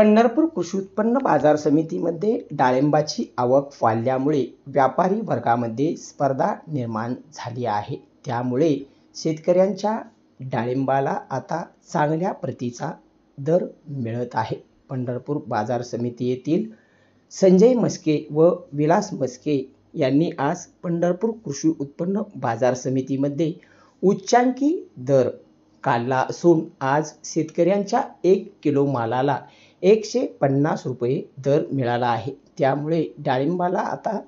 पंढरपूर कृषी उत्पन्न बाजार समितीमध्ये डाळिंबाची आवक वाढल्यामुळे व्यापारी वर्गामध्ये स्पर्धा निर्माण झाली आहे। त्यामुळे शेतकऱ्यांच्या डाळिंबाला आता चांगल्या प्रतीचा दर मिळत आहे। पंढरपूर बाजार समिती येथील संजय मस्के व विलास मस्के यांनी आज पंढरपूर कृषी उत्पन्न बाजार समितीमध्ये उच्चांकी दर काढला असून आज शेतकऱ्यांच्या 1 किलो मालाला 150 रुपये दर मिळाला आहे। त्यामुळे डाळिंबाला आता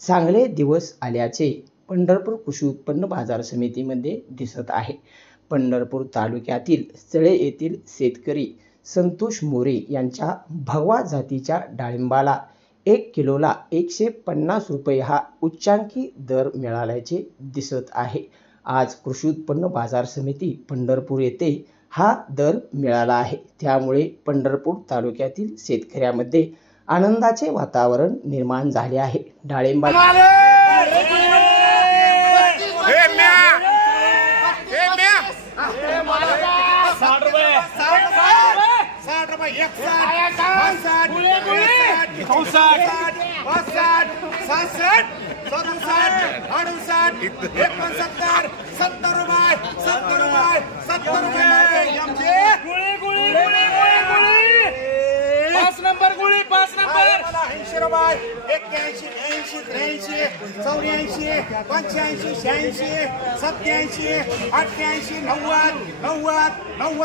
चांगले दिवस आल्याचे पंढरपूर कृषी उत्पन्न बाजार समितीमध्ये दिसत आहे। पंढरपूर तालुक्यातील चळे येथील शेतकरी संतोष मोरे यांच्या भगवा जातीच्या डाळिंबाला 1 किलोला 150 रुपये हा उच्चांकी दर मिळाल्याचे दिसत आहे। आज कृषी उत्पन्न बाजार समिती पंढरपूर येथे हा दर मिळाला आहे। त्यामुळे पंढरपूर तालुक्यातील शेतकऱ्यांमध्ये आनंदाचे वातावरण निर्माण झाले आहे। डाळिंबा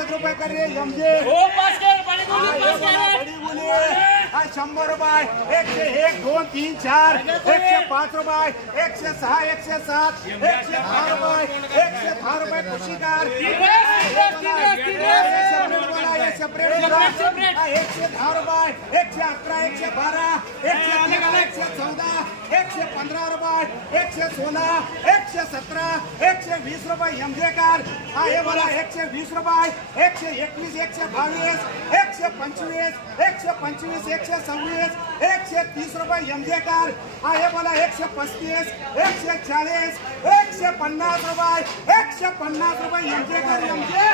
रुपये करे 100 रुपये 101 2 3 4 105 रुपये 106 107 110 रुपये 110 रुपये खुशीकार 110 रुपये 111 112 114 115 रुपये 116 117 120 रुपये एमजेकार आहे बोला 120 रुपये 121 122 125 126 126 130 रुपये एमजेकार आहे बोला 135 140 150 रुपये 150 रुपये एमजेकार एमजे